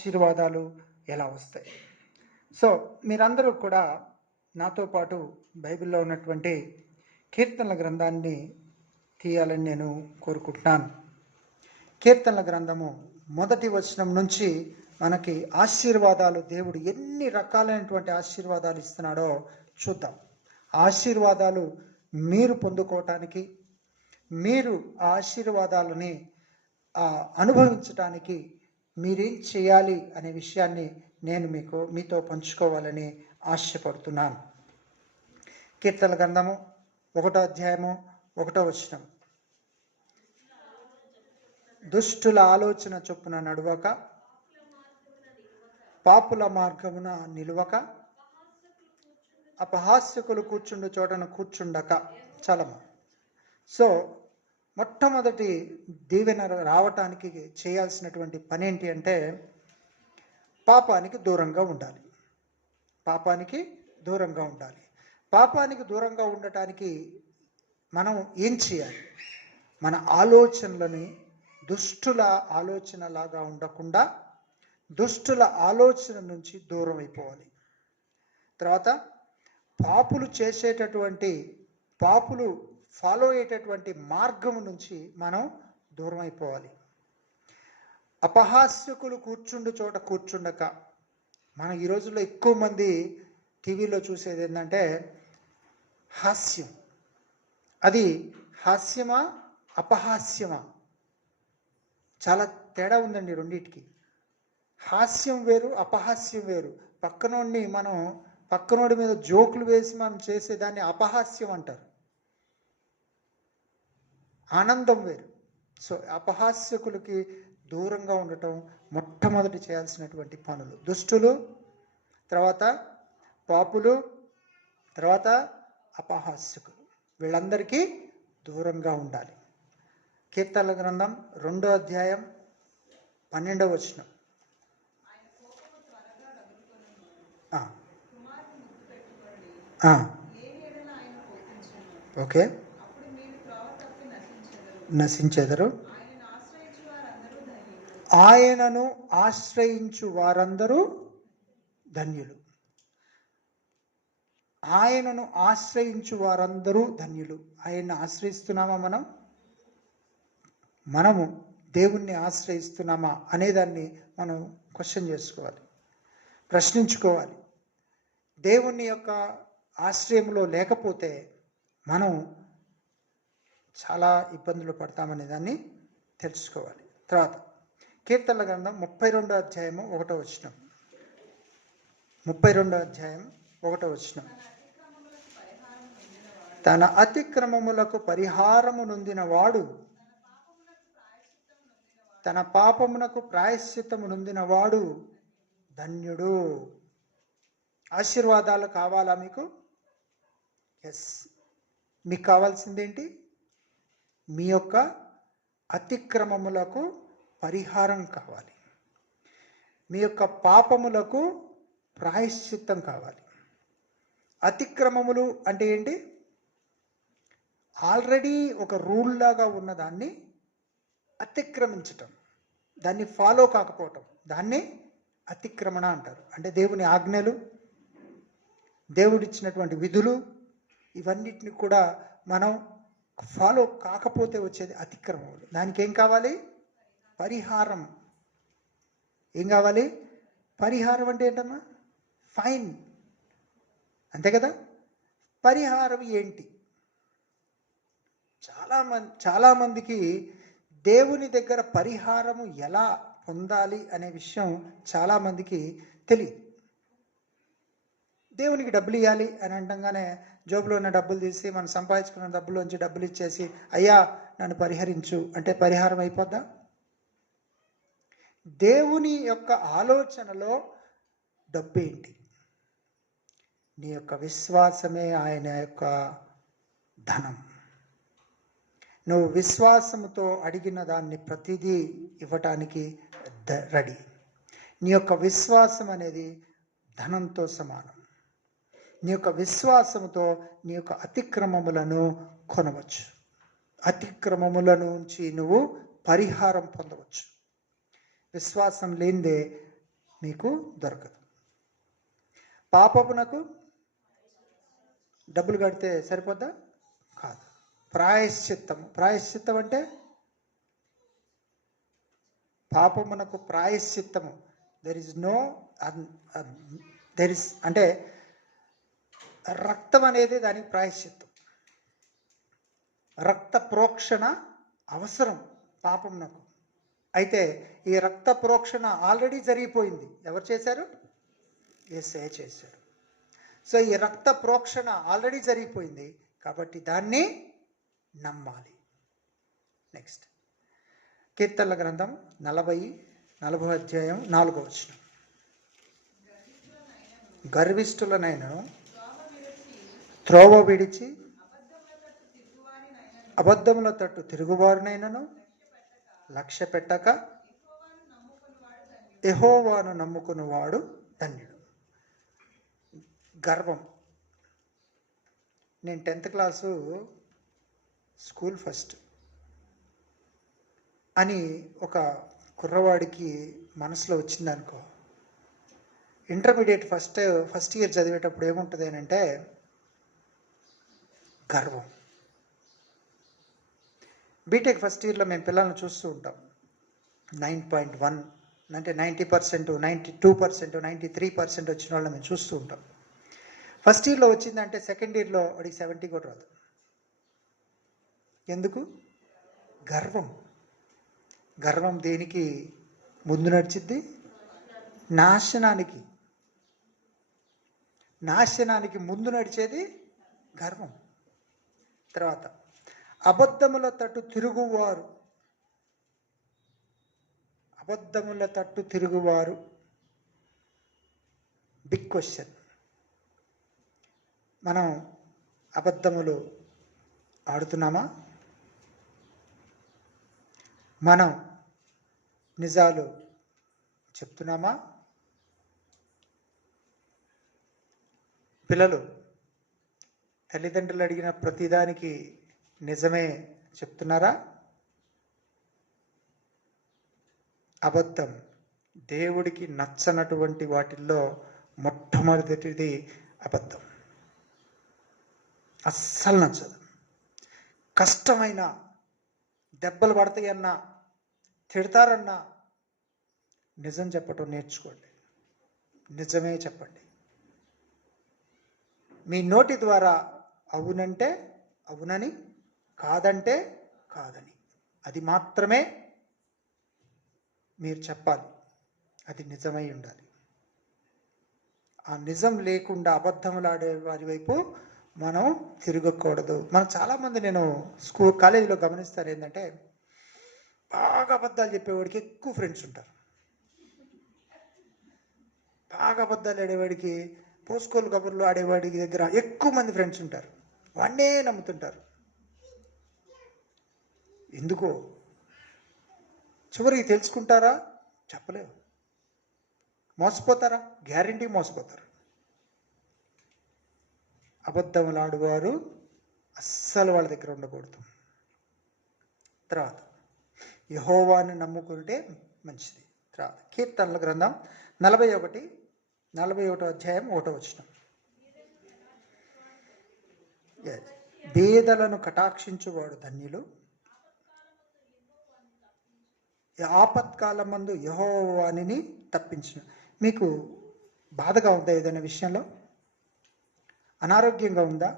ఆశీర్వాదాలు ఎలా వస్తాయి? సో, మీరందరూ కూడా నాతో పాటు బైబిల్‌లో ఉన్నటువంటి కీర్తనల గ్రంథాన్ని తీయాలని నేను కోరుకుంటున్నాను. కీర్తనల గ్రంథము మొదటి వచనం నుంచి మనకి ఆశీర్వాదాలు, దేవుడు ఎన్ని రకాలైనటువంటి ఆశీర్వాదాలు ఇస్తున్నాడో చూద్దాం. ఆశీర్వాదాలు మీరు పొందుకోవటానికి, మీరు ఆ ఆశీర్వాదాలని అనుభవించటానికి మీరేం చేయాలి అనే విషయాన్ని నేను మీతో పంచుకోవాలని ఆశపడుతున్నాను. కీర్తనల గ్రంథము 1వ అధ్యాయము 1వ వచనం. దుష్టుల ఆలోచన చొప్పున నడవక, పాపుల మార్గమున నిలువక, అపహాస్యకులు కూర్చుండు చోటన కూర్చుండక చలము. సో మొట్టమొదటి దీవెన రావటానికి చేయాల్సినటువంటి పని ఏంటి అంటే, పాపానికి దూరంగా ఉండాలి. పాపానికి దూరంగా ఉండాలి. పాపానికి దూరంగా ఉండటానికి మనం ఏం చేయాలి? మన ఆలోచనలని దుష్టుల ఆలోచనలాగా ఉండకుండా దుష్టుల ఆలోచన నుంచి దూరం అయిపోవాలి. తర్వాత పాపులు ఫాలో అయ్యేటటువంటి మార్గం నుంచి మనం దూరం అయిపోవాలి. అపహాస్యకులు కూర్చుండు చోట కూర్చుండక. మనం ఈ రోజుల్లో ఎక్కువ మంది టీవీలో చూసేది ఏంటంటే హాస్యం. అది హాస్యమా అపహాస్యమా? చాలా తేడా ఉందండి రెండింటికి. హాస్యం వేరు, అపహాస్యం వేరు. పక్కనోడి మీద జోకులు వేసి మనం చేసేదాన్ని అపహాస్యం అంటారు. ఆనందం వేరు. సో అపహాస్యకులకి దూరంగా ఉండటం మొట్టమొదటి చేయాల్సినటువంటి పనులు. దుష్టులు, తర్వాత పాపులు, తర్వాత అపహాస్యకులు, వీళ్ళందరికీ దూరంగా ఉండాలి. కీర్తనల గ్రంథం 2వ అధ్యాయం 12వ వచనం. ఓకే. నశించెదరు, ఆయనను ఆశ్రయించు వారందరూ ధన్యులు. ఆయనను ఆశ్రయించు వారందరూ ధన్యులు. ఆయన్ని ఆశ్రయిస్తున్నామా? మనము దేవుణ్ణి ఆశ్రయిస్తున్నామా అనేదాన్ని మనం క్వశ్చన్ చేసుకోవాలి, ప్రశ్నించుకోవాలి. దేవుని యొక్క ఆశ్రయంలో లేకపోతే మనం చాలా ఇబ్బందులు పడతామనే దాన్ని తెలుసుకోవాలి. తర్వాత కీర్తనల గ్రంథం 32వ అధ్యాయము 1వ వచనం. 32వ అధ్యాయం 1వ వచనం. తన అతిక్రమములకు పరిహారము నొందిన వాడు, తన పాపమునకు ప్రాయశ్చిత్తము నొందిన వాడు ధన్యుడు. ఆశీర్వాదాలు కావాలా మీకు? ఎస్. మీకు కావాల్సిందేంటి? మీ యొక్క అతిక్రమములకు పరిహారం కావాలి. మీ యొక్క పాపములకు ప్రాయశ్చిత్తం కావాలి. అతిక్రమములు అంటే ఏంటి? ఆల్రెడీ ఒక రూల్ లాగా ఉన్నదాన్ని అతిక్రమించటం, దాన్ని ఫాలో కాకపోవటం, దాన్ని అతిక్రమణ అంటారు. అంటే దేవుని ఆజ్ఞలు, దేవుడిచ్చినటువంటి విధులు, ఇవన్నిటిని కూడా మనం ఫాలో కాకపోతే వచ్చేది అతిక్రమములు. దానికి ఏం కావాలి? పరిహారం. ఏం కావాలి? పరిహారం అంటే ఏంటమ్మా? ఫైన్, అంతే కదా? పరిహారం ఏంటి? చాలామందికి దేవుని దగ్గర పరిహారము ఎలా పొందాలి అనే విషయం చాలామందికి తెలియదు. దేవునికి డబ్బులు ఇవ్వాలి అని అంటంగానే జోబులో ఉన్న డబ్బులు తీసి మనం సంపాదించుకున్న డబ్బులోంచి డబ్బులు ఇచ్చేసి, అయ్యా నన్ను పరిహరించు అంటే పరిహారం అయిపోద్దా? దేవుని యొక్క ఆలోచనలో డబ్బు ఏంటి? నీ యొక్క విశ్వాసమే ఆయన యొక్క ధనం. నువ్వు విశ్వాసముతో అడిగిన దాన్ని ప్రతిదీ ఇవ్వటానికి రెడీ. నీ యొక్క విశ్వాసం అనేది ధనంతో సమానం. నీ యొక్క విశ్వాసముతో నీ యొక్క అతిక్రమములను కొనవచ్చు. అతిక్రమముల నుంచి నువ్వు పరిహారం పొందవచ్చు. విశ్వాసం లేనిదే మీకు దొరకదు. పాపమునకు డబ్బులు కడితే సరిపోద్దా? కాదు. ప్రాయశ్చిత్తం అంటే పాపమునకు ప్రాయశ్చిత్తము. దెర్ ఇస్ అంటే రక్తం అనేది దానికి ప్రాయశ్చిత్తం. రక్త ప్రోక్షణ అవసరం పాపమునకు. అయితే ఈ రక్త ప్రోక్షణ ఆల్రెడీ జరిగిపోయింది. ఎవరు చేశారు? యేసయ్య చేశారు. సో ఈ రక్త ప్రోక్షణ ఆల్రెడీ జరిగిపోయింది కాబట్టి దాన్ని నమ్మాలి. నెక్స్ట్ కీర్తనల గ్రంథం 40 అధ్యాయం 4వ వచనం. గర్విష్ఠులనైనను త్రోవ విడిచి అబద్ధముల తట్టు తిరుగువారినైనను లక్ష్య పెట్టక యెహోవాను నమ్ముకునివాడు ధన్యుడు. గర్వం. నేను 10th క్లాసు స్కూల్ ఫస్ట్ అని ఒక కుర్రవాడికి మనసులో వచ్చిందనుకో, ఇంటర్మీడియట్ ఫస్ట్ ఇయర్ చదివేటప్పుడు ఏముంటుంది అంటే గర్వం. బీటెక్ ఫస్ట్ ఇయర్లో మేము పిల్లల్ని చూస్తూ ఉంటాం. 9.1 అంటే 90%, 92%, 93% వచ్చిన వాళ్ళని మేము చూస్తూ ఉంటాం. ఫస్ట్ ఇయర్లో వచ్చిందంటే సెకండ్ ఇయర్లో వాడికి 70 కూడా రాదు. ఎందుకు? గర్వం. గర్వం దేనికి ముందు నడిచిద్ది? నాశనానికి ముందు నడిచేది గర్వం. తర్వాత అబద్ధముల తట్టు తిరుగువారు. Big question. మనం అబద్ధములు ఆడుతున్నామా? మనం నిజాలు చెప్తున్నామా? పిల్లలు తల్లిదండ్రులు అడిగిన ప్రతిదానికి నిజమే చెప్తున్నారా? అబద్ధం దేవుడికి నచ్చనటువంటి వాటిల్లో మొట్టమొదటిది అబద్ధం. అస్సలు నచ్చదు. కష్టమైన, దెబ్బలు పడతాయన్నా, తిడతారన్నా నిజం చెప్పటం నేర్చుకోండి. నిజమే చెప్పండి. మీ నోటి ద్వారా అవునంటే అవునని, కాదంటే కాదని, అది మాత్రమే మీరు చెప్పాలి. అది నిజమై ఉండాలి. ఆ నిజం లేకుండా అబద్ధములాడే వారి వైపు మనం తిరగకూడదు. మనం చాలామంది నేను కాలేజీలో గమనిస్తారు ఏంటంటే, బాగా అబద్ధాలు చెప్పేవాడికి ఎక్కువ ఫ్రెండ్స్ ఉంటారు. బాగా అబద్ధాలు ఆడేవాడికి, పోస్కోలు కబుర్లు ఆడేవాడికి దగ్గర ఎక్కువ మంది ఫ్రెండ్స్ ఉంటారు. వాడినే నమ్ముతుంటారు. ఎందుకో చివరికి తెలుసుకుంటారా? చెప్పలేవు. మోసపోతారా? గ్యారంటీ మోసపోతారు. అబద్ధములాడువారు అస్సలు వాళ్ళ దగ్గర ఉండకూడదు. తర్వాత యెహోవాను నమ్ముకుంటే మంచిది. తర్వాత కీర్తనల గ్రంథం 41 అధ్యాయం 1వ వచనం. బీదలను కటాక్షించువాడు ధన్యులు, ఆపత్కాలమందు యెహోవాని తప్పించును. మీకు బాధగా ఉందా? ఏదైనా విషయంలో అనారోగ్యంగా ఉందా?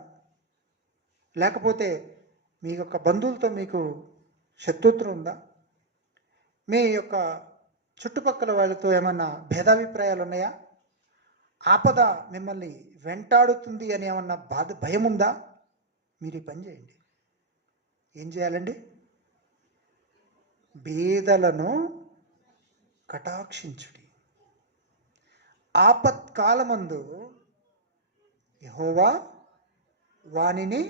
లేకపోతే మీ యొక్క బంధువులతో మీకు శత్రుత్వం ఉందా? మీ యొక్క చుట్టుపక్కల వాళ్ళతో ఏమన్నా భేదాభిప్రాయాలు ఉన్నాయా? ఆపద మిమ్మల్ని వెంటాడుతుంది అని ఏమన్నా భయం ఉందా? మీరు ఈ పని చేయండి. ఏం చేయాలండి? బీదలను కటాక్షించుడి. ఆపత్కాలమందు యెహోవా వానిని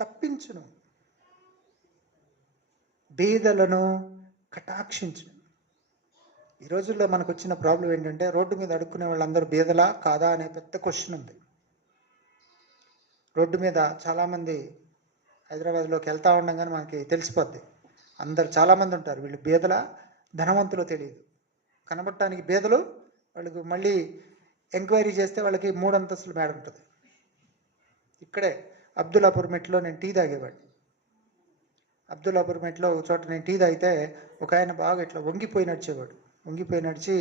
తప్పించును. బీదలను కటాక్షించును. ఈ రోజుల్లో మనకు వచ్చిన ప్రాబ్లం ఏంటంటే, రోడ్డు మీద అడుక్కునే వాళ్ళందరూ బీదలా కాదా అనే పెద్ద క్వశ్చన్ ఉంది. రోడ్డు మీద చాలామంది హైదరాబాద్లోకి వెళ్తూ ఉండగానే మనకి తెలిసిపోద్ది. అందరు చాలామంది ఉంటారు. వీళ్ళు బీదలా ధనవంతులో తెలియదు. కనబడటానికి బీదలు, వాళ్ళకు మళ్ళీ ఎంక్వైరీ చేస్తే వాళ్ళకి 3 అంతస్తుల మేడ ఉంటుంది. ఇక్కడే అబ్దుల్లాపూర్ మెట్లో నేను టీ తాగేవాడిని. అబ్దుల్లాపూర్ మెట్లో ఒక చోట నేను టీ తాగితే ఒక ఆయన బాగా ఇట్లా వంగిపోయి నడిచేవాడు. వంగిపోయి నడిచి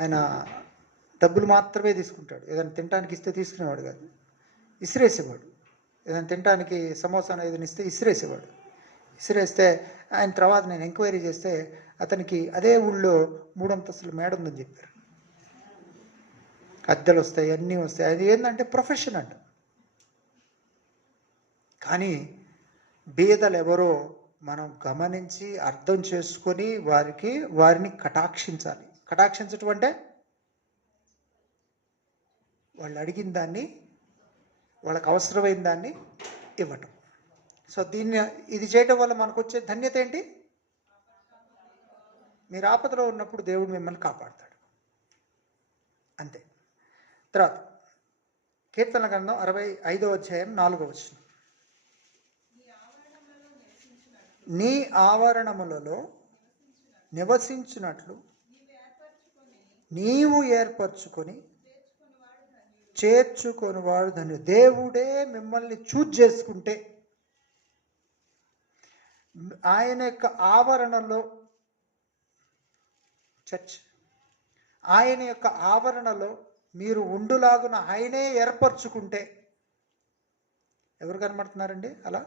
ఆయన డబ్బులు మాత్రమే తీసుకుంటాడు. ఏదైనా తినడానికి ఇస్తే తీసుకునేవాడు కాదు, ఇసిరేసేవాడు. ఏదైనా తినడానికి సమోసా ఏదైనా ఇస్తే ఇసిరేసేవాడు. ఇసిరేస్తే ఆయన తర్వాత నేను ఎంక్వైరీ చేస్తే అతనికి అదే ఊళ్ళో 3 అంతస్తుల మేడ ఉందని చెప్పారు. అద్దెలు వస్తాయి, అన్నీ వస్తాయి. అది ఏంటంటే ప్రొఫెషన్ అంట. కానీ బీదలు ఎవరో మనం గమనించి అర్థం చేసుకొని వారిని కటాక్షించాలి. కటాక్షించటం అంటే వాళ్ళు అడిగిన దాన్ని, వాళ్ళకి అవసరమైన దాన్ని ఇవ్వటం. సో ఇది చేయటం వల్ల మనకు వచ్చే ధన్యత ఏంటి? మీరు ఆపదలో ఉన్నప్పుడు దేవుడు మిమ్మల్ని కాపాడుతాడు, అంతే. తర్వాత కీర్తన గ్రంథం 65వ అధ్యాయం 4వ వచనం. నీ ఆవరణములలో నివసించినట్లు నీవు ఏర్పరచుకొని చేర్చుకొనివాడు ధన్యుడు. దేవుడే మిమ్మల్ని చూజ్ చేసుకుంటే ఆయన యొక్క ఆవరణలో చర్చ్, ఆయన యొక్క ఆవరణలో మీరు ఉండులాగున ఆయనే ఏర్పరచుకుంటే ఎవరు కనబడుతున్నారండి? అలా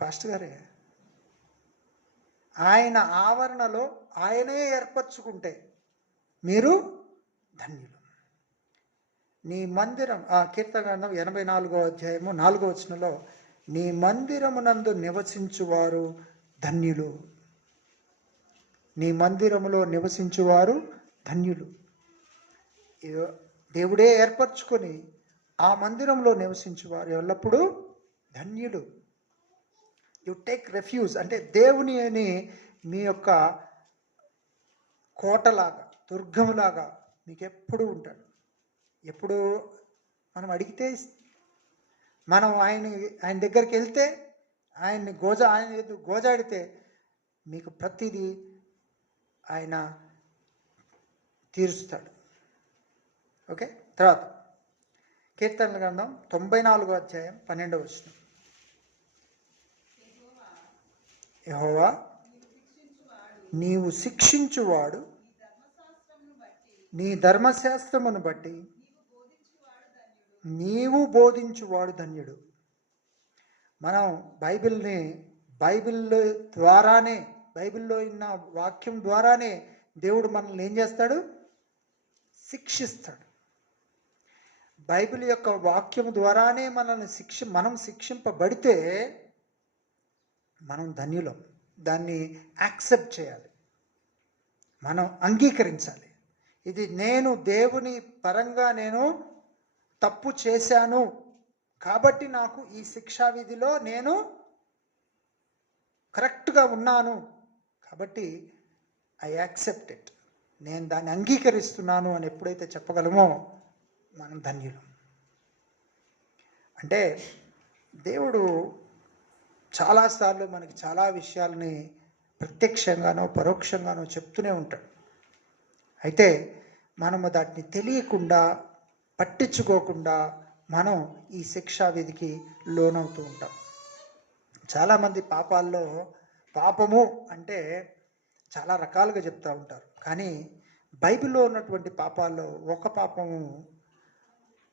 పాస్టర్ గారే. ఆయన ఆవరణలో ఆయనే ఏర్పరచుకుంటే మీరు ధన్యులు. నీ మందిరం, కీర్తన గ్రంథం 84వ అధ్యాయము 4వ వచనంలో నీ మందిరమునందు నివసించువారు ధన్యులు. నీ మందిరములో నివసించువారు ధన్యులు. దేవుడే ఏర్పరచుకొని ఆ మందిరంలో నివసించువారు ఎల్లప్పుడూ ధన్యులు. యు టేక్ రెఫ్యూజ్ అంటే దేవుని అని మీ యొక్క కోటలాగా, దుర్గములాగా మీకు ఎప్పుడు ఉంటాడు. ఎప్పుడు మనం అడిగితే, మనం ఆయన దగ్గరికి వెళ్తే, ఆయన గోజాడితే మీకు ప్రతిదీ ఆయన తీరుస్తాడు. ఓకే. తర్వాత కీర్తనల గ్రంథం 94వ అధ్యాయం 12వ వచనం. యెహోవా నీవు శిక్షించువాడు, నీ ధర్మశాస్త్రమును బట్టి నీవు బోధించువాడు ధన్యుడు. మనం బైబిల్ ద్వారానే, బైబిల్లో ఉన్న వాక్యం ద్వారానే దేవుడు మనల్ని ఏం చేస్తాడు? శిక్షిస్తాడు. బైబిల్ యొక్క వాక్యం ద్వారానే మనం శిక్షింపబడితే మనం ధన్యులం. దాన్ని యాక్సెప్ట్ చేయాలి, మనం అంగీకరించాలి. ఇది నేను దేవుని పరంగా నేను తప్పు చేశాను కాబట్టి నాకు ఈ శిక్షా విధిలో నేను కరెక్ట్గా ఉన్నాను కాబట్టి ఐ యాక్సెప్ట్ ఇట్, నేను దాన్ని అంగీకరిస్తున్నాను అని ఎప్పుడైతే చెప్పగలమో మనం ధన్యులం. అంటే దేవుడు చాలాసార్లు మనకి చాలా విషయాలని ప్రత్యక్షంగానో పరోక్షంగానో చెప్తూనే ఉంటాడు. అయితే మనము దాన్ని తెలియకుండా, పట్టించుకోకుండా మనం ఈ శిక్షా విధికి లోనవుతూ ఉంటాం. చాలామంది పాపము అంటే చాలా రకాలుగా చెప్తూ ఉంటారు. కానీ బైబిల్లో ఉన్నటువంటి పాపాల్లో ఒక పాపము,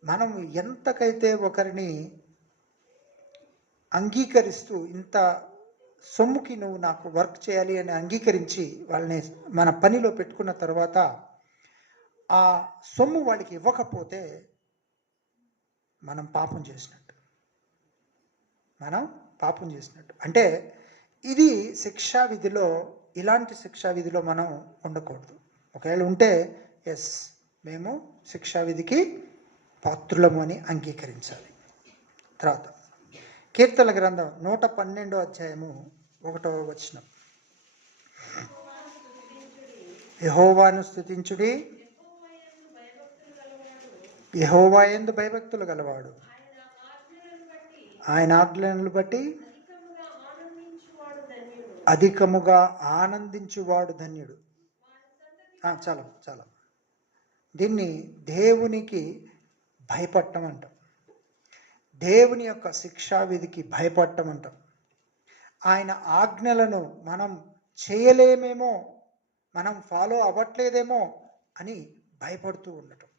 మనం ఎంతకైతే ఒకరిని అంగీకరిస్తూ ఇంత సొమ్ముకి నువ్వు నాకు వర్క్ చేయాలి అని అంగీకరించి వాళ్ళని మన పనిలో పెట్టుకున్న తర్వాత ఆ సొమ్ము వాళ్ళకి ఇవ్వకపోతే మనం పాపం చేసినట్టు. అంటే ఇది శిక్షా విధిలో, ఇలాంటి శిక్షా విధిలో మనం ఉండకూడదు. ఒకవేళ ఉంటే ఎస్, మేము శిక్షా విధికి పాత్రులము అని అంగీకరించాలి. తర్వాత కీర్తన గ్రంథం 112వ అధ్యాయము 1వ వచనం. యెహోవాను స్తుతించుడి, యెహోవా యందు భయభక్తులు గలవాడు ఆయన ఆజ్ఞలను బట్టి అధికముగా ఆనందించువాడు ధన్యుడు. చాలా చాలా దీన్ని దేవునికి భయపడటం అంటాం. దేవుని యొక్క శిక్షా విధికి భయపడటం అంటాం. ఆయన ఆజ్ఞలను మనం చేయలేమేమో, మనం ఫాలో అవ్వట్లేదేమో అని భయపడుతూ ఉండటం.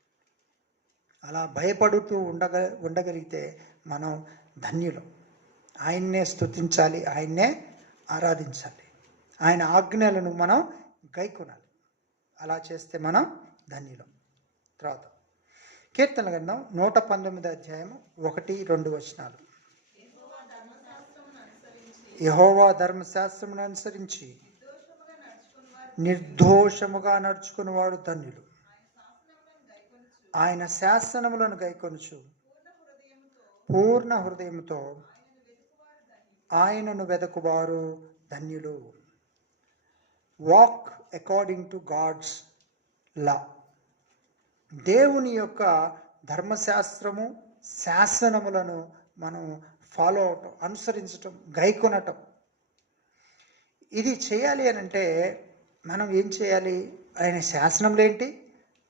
అలా భయపడుతూ ఉండగలిగితే మనం ధన్యులం. ఆయన్నే స్తుతించాలి, ఆయన్నే ఆరాధించాలి, ఆయన ఆజ్ఞలను మనం గైకొనాలి. అలా చేస్తే మనం ధన్యులం. తర్వాత కీర్తన గ్రంథం 119 అధ్యాయం 1-2 వచనాలు. యెహోవా ధర్మశాస్త్రమును అనుసరించి నిర్దోషముగా నడుచుకునేవాడు ధన్యులు. ఆయన శాసనములను గైకొనుచు పూర్ణ హృదయముతో ఆయనను వెదకువారు ధన్యులు. Walk according to God's law. దేవుని యొక్క ధర్మశాస్త్రము శాసనములను మనం ఫాలో అవటం, అనుసరించటం, గైకొనటం. ఇది చేయాలి అని అంటే మనం ఏం చేయాలి? ఆయన శాసనములేంటి,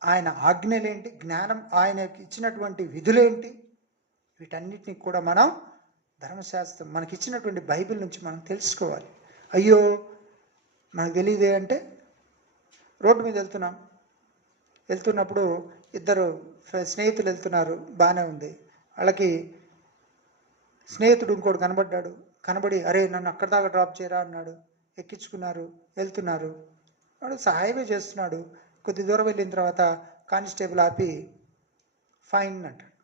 ఆయన ఆజ్ఞలేంటి, జ్ఞానం, ఆయనకి ఇచ్చినటువంటి విధులేంటి, వీటన్నిటిని కూడా మనం ధర్మశాస్త్రం మనకి ఇచ్చినటువంటి బైబిల్ నుంచి మనం తెలుసుకోవాలి. అయ్యో మనకు తెలియదే అంటే, రోడ్డు మీద వెళ్తున్నప్పుడు ఇద్దరు స్నేహితులు వెళ్తున్నారు, బాగానే ఉంది. వాళ్ళకి స్నేహితుడు ఇంకోటి కనబడి అరే నన్ను అక్కడ దాకా డ్రాప్ చేయరా అన్నాడు. ఎక్కించుకున్నారు, వెళ్తున్నారు. వాడు సహాయమే చేస్తున్నాడు. కొద్ది దూరం వెళ్ళిన తర్వాత కానిస్టేబుల్ ఆపి ఫైన్ అంటాడు.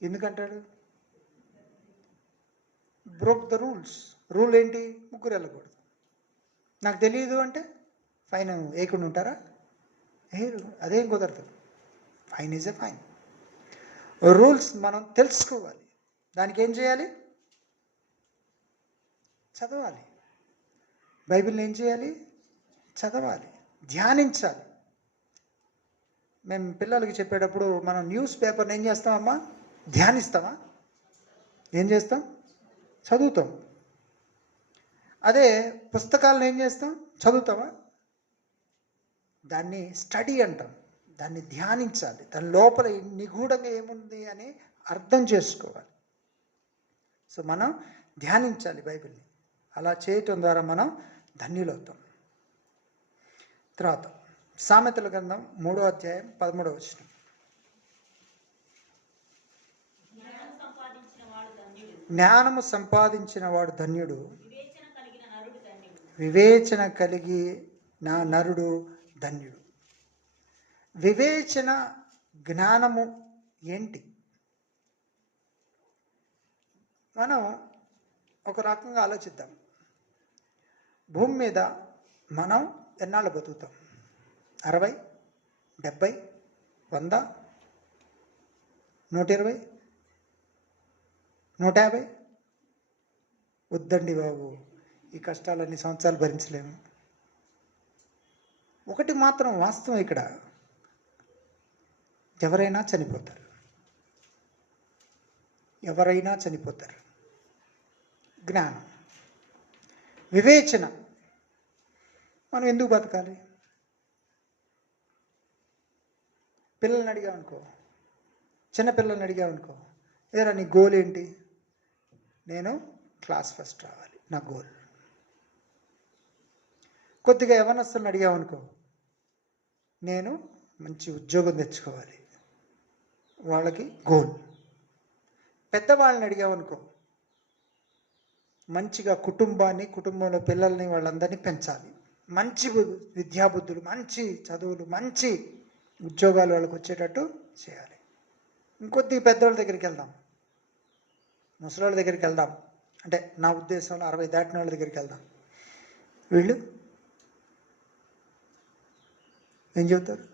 ఎందుకంటాడు? Broke the rules. రూల్ ఏంటి? ముగ్గురు వెళ్ళకూడదు. నాకు తెలియదు అంటే ఫైన్ వేయకుండా ఉంటారా? అదేం కుదరదు. Fine is a fine. Rules మనం తెలుసుకోవాలి. దానికి ఏం చేయాలి? చదవాలి. బైబిల్ని ఏం చేయాలి? చదవాలి, ధ్యానించాలి. మేము పిల్లలకి చెప్పేటప్పుడు మనం న్యూస్ పేపర్ని ఏం చేస్తామమ్మా? ధ్యానిస్తామా? ఏం చేస్తాం? చదువుతాం. అదే పుస్తకాలను ఏం చేస్తాం? చదువుతామా? దాన్ని స్టడీ అంటాం. దాన్ని ధ్యానించాలి. దాని లోపల నిగూఢంగా ఏముంది అని అర్థం చేసుకోవాలి. సో మనం ధ్యానించాలి బైబిల్ని. అలా చేయటం ద్వారా మనం ధన్యులవుతాం. తర్వాత సామెతల గ్రంథం 3వ అధ్యాయం 13వ వచనం. జ్ఞానము సంపాదించిన వాడు ధన్యుడు, వివేచన కలిగి నా నరుడు ధన్యుడు. వివేచన, జ్ఞానము ఏంటి? మనం ఒక రకంగా ఆలోచిద్దాం. భూమి మీద మనం ఎన్నాళ్ళు బతుకుతాం? 60, 70, 100, 120, 150? వద్దండి బాబు, ఈ కష్టాలన్నీ సంవత్సరాలు భరించలేము. ఒకటి మాత్రం వాస్తవం, ఇక్కడ ఎవరైనా చనిపోతారు. జ్ఞానం, వివేచన. మనం ఎందుకు బతకాలి? పిల్లల్ని అడిగామనుకో, చిన్నపిల్లల్ని అడిగామనుకో, ఏరా నీ గోల్ ఏంటి? నేను క్లాస్ ఫస్ట్ రావాలి, నా గోల్. కొద్దిగా యవనస్తులను అడిగామనుకో, నేను మంచి ఉద్యోగం తెచ్చుకోవాలి, వాళ్ళకి గోల్. పెద్దవాళ్ళని అడిగామనుకో, మంచిగా కుటుంబంలో పిల్లల్ని, వాళ్ళందరినీ పెంచాలి, మంచి విద్యాబుద్ధులు, మంచి చదువులు, మంచి ఉద్యోగాలు వాళ్ళకి వచ్చేటట్టు చేయాలి. ఇంకొద్ది పెద్దవాళ్ళ దగ్గరికి వెళ్దాం, ముసలి దగ్గరికి వెళ్దాం, అంటే నా ఉద్దేశంలో 60 దాటిన వాళ్ళ దగ్గరికి వెళ్దాం. వీళ్ళు ఏం చెబుతారు?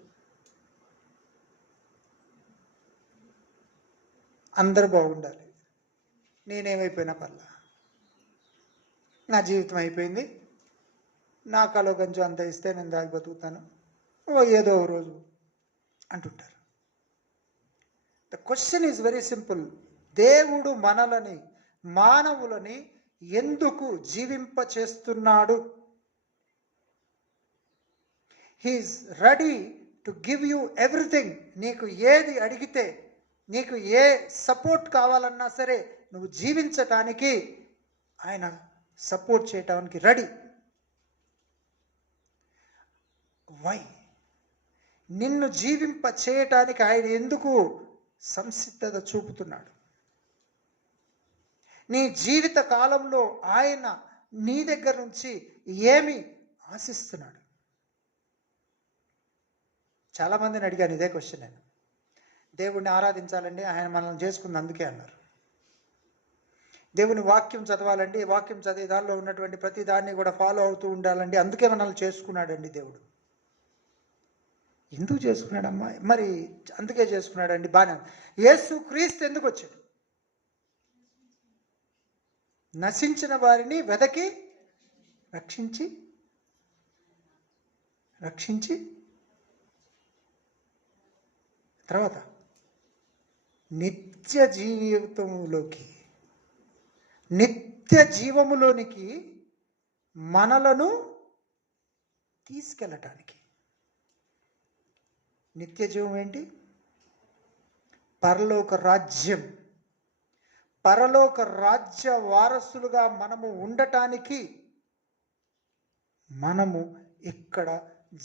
అందరూ బాగుండాలి, నేనేమైపోయినా పర్లా, నా జీవితం అయిపోయింది, నా కలో గంజు అంత ఇస్తే నేను దాగి బతుకుతాను, ఏదో రోజు అంటుంటారు. The question is very simple. దేవుడు మానవులని ఎందుకు జీవింప చేస్తున్నాడు. He is ready to give you everything. నీకు ఏది అడిగితే, నీకు ఏ సపోర్ట్ కావాలన్నా సరే, నువ్వు జీవించటానికి ఆయన సపోర్ట్ చేయటానికి రెడీ. వై? నిన్ను జీవింప చేయటానికి ఆయన ఎందుకు సంసిద్ధత చూపుతున్నాడు. నీ జీవిత కాలంలో ఆయన నీ దగ్గర నుంచి ఏమి ఆశిస్తున్నాడు. చాలామందిని అడిగాను ఇదే క్వశ్చన్ నేను. దేవుణ్ణి ఆరాధించాలండి, ఆయన మనల్ని చేసుకుంది అందుకే అన్నారు. దేవుని వాక్యం చదవాలండి, వాక్యం చదివే దానిలో ఉన్నటువంటి ప్రతి దాన్ని కూడా ఫాలో అవుతూ ఉండాలండి, అందుకే మనల్ని చేసుకున్నాడండి దేవుడు. ఎందుకు చేసుకున్నాడమ్మా? మరి అందుకే చేసుకున్నాడండి, బాగా. యేసు క్రీస్తు ఎందుకు వచ్చాడు? నశించిన వారిని వెదకి రక్షించి తర్వాత నిత్య జీవములోనికి మనలను తీసుకెళ్ళటానికి. నిత్య జీవం ఏంటి? పరలోక రాజ్య వారసులుగా మనము ఉండటానికి మనము ఇక్కడ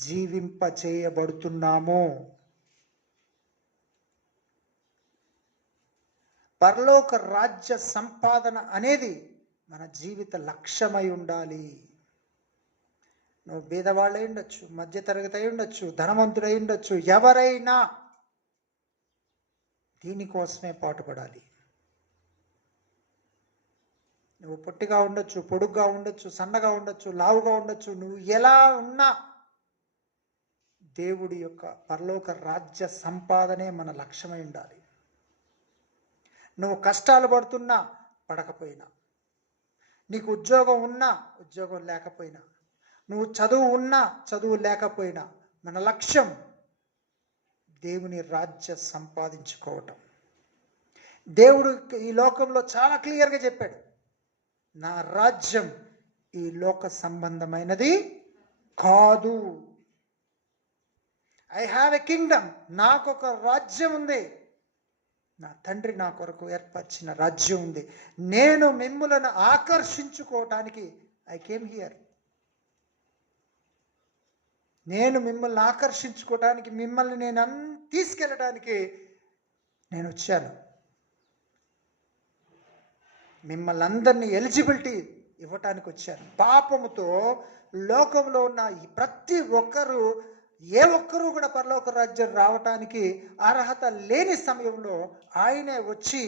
జీవింప చేయబడుతున్నాము. పరలోక రాజ్య సంపాదన అనేది మన జీవిత లక్ష్యమై ఉండాలి. నువ్వు బీదవాళ్ళై ఉండొచ్చు, మధ్యతరగతి అయి ఉండొచ్చు, ధనవంతుడై ఉండొచ్చు, ఎవరైనా దీనికోసమే పాటుపడాలి. నువ్వు పొట్టిగా ఉండొచ్చు, పొడుగ్గా ఉండొచ్చు, సన్నగా ఉండొచ్చు, లావుగా ఉండొచ్చు, నువ్వు ఎలా ఉన్నా దేవుడి యొక్క పరలోక రాజ్య సంపాదనే మన లక్ష్యమై ఉండాలి. నువ్వు కష్టాలు పడుతున్నా పడకపోయినా, నీకు ఉద్యోగం ఉన్నా ఉద్యోగం లేకపోయినా, నువ్వు చదువు ఉన్నా చదువు లేకపోయినా, మన లక్ష్యం దేవుని రాజ్య సంపాదించుకోవటం. దేవుడు ఈ లోకంలో చాలా క్లియర్గా చెప్పాడు, నా రాజ్యం ఈ లోక సంబంధమైనది కాదు. ఐ హ్యావ్ ఎ కింగ్డమ్, నాకొక రాజ్యం ఉంది, నా తండ్రి నా కొరకు ఏర్పరిచిన రాజ్యం ఉంది. నేను మిమ్ములను ఆకర్షించుకోవటానికి ఐ కేమ్ హియర్. నేను మిమ్మల్ని ఆకర్షించుకోవటానికి, మిమ్మల్ని నేను తీసుకెళ్ళడానికి నేను వచ్చాను. మిమ్మల్ని అందరినీ ఎలిజిబిలిటీ ఇవ్వటానికి వచ్చాను. పాపముతో లోకంలో ఉన్న ప్రతి ఒక్కరూ, ఏ ఒక్కరూ కూడా పరలోక రాజ్యం రావటానికి అర్హత లేని సమయంలో ఆయనే వచ్చి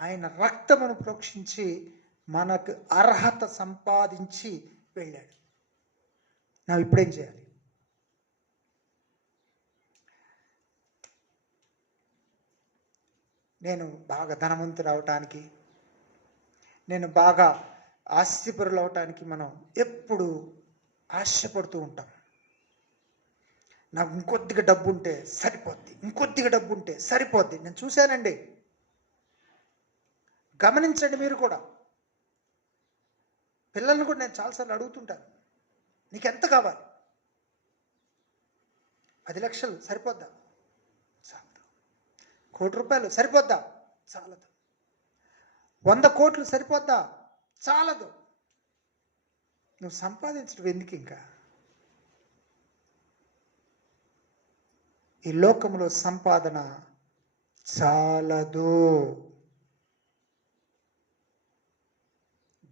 ఆయన రక్తమును ప్రోక్షించి మనకు అర్హత సంపాదించి వెళ్ళాడు. నా ఇప్పుడేం చేయాలి? నేను బాగా ధనవంతుడు అవటానికి, నేను బాగా ఆస్తిపరులు అవటానికి మనం ఎప్పుడు ఆశపడుతూ ఉంటాం. నాకు ఇంకొద్దిగా డబ్బు ఉంటే సరిపోద్ది, ఇంకొద్దిగా డబ్బు ఉంటే సరిపోద్ది. నేను చూశానండి, గమనించండి మీరు కూడా. పిల్లల్ని కూడా నేను చాలాసార్లు అడుగుతుంటాను, నీకు ఎంత కావాలి? 10 లక్షలు సరిపోద్దా? చాలదు. 1 కోటి రూపాయలు సరిపోద్దా? చాలదు. 100 కోట్లు సరిపోద్దా? చాలదు. నువ్వు సంపాదించడం ఎందుకు? ఇంకా ఈ లోకంలో సంపాదన చాలదు.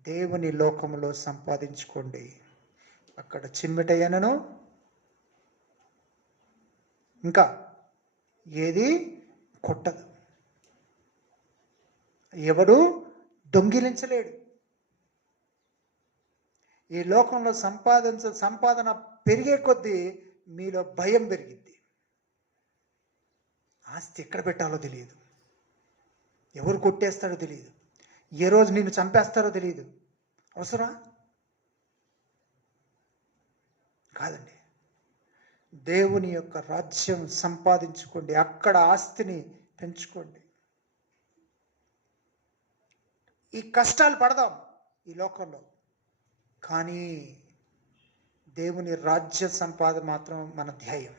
దేవుని లోకంలో సంపాదించుకోండి. అక్కడ చిమ్మిటయ్యనను ఇంకా ఏది కొట్టదు, ఎవడు దొంగిలించలేడు. ఈ లోకంలో సంపాదన పెరిగే కొద్దీ మీలో భయం పెరిగింది. ఆస్తి ఎక్కడ పెట్టాలో తెలియదు, ఎవరు కొట్టేస్తారో తెలియదు, ఏ రోజు నిన్ను చంపేస్తారో తెలియదు. అవసరా? కాదండి. దేవుని యొక్క రాజ్యం సంపాదించుకోండి, అక్కడ ఆస్తిని పెంచుకోండి. ఈ కష్టాలు పడదాం, ఈ లోకంలో. కానీ దేవుని రాజ్య సంపాదన మాత్రం మన ధ్యేయం.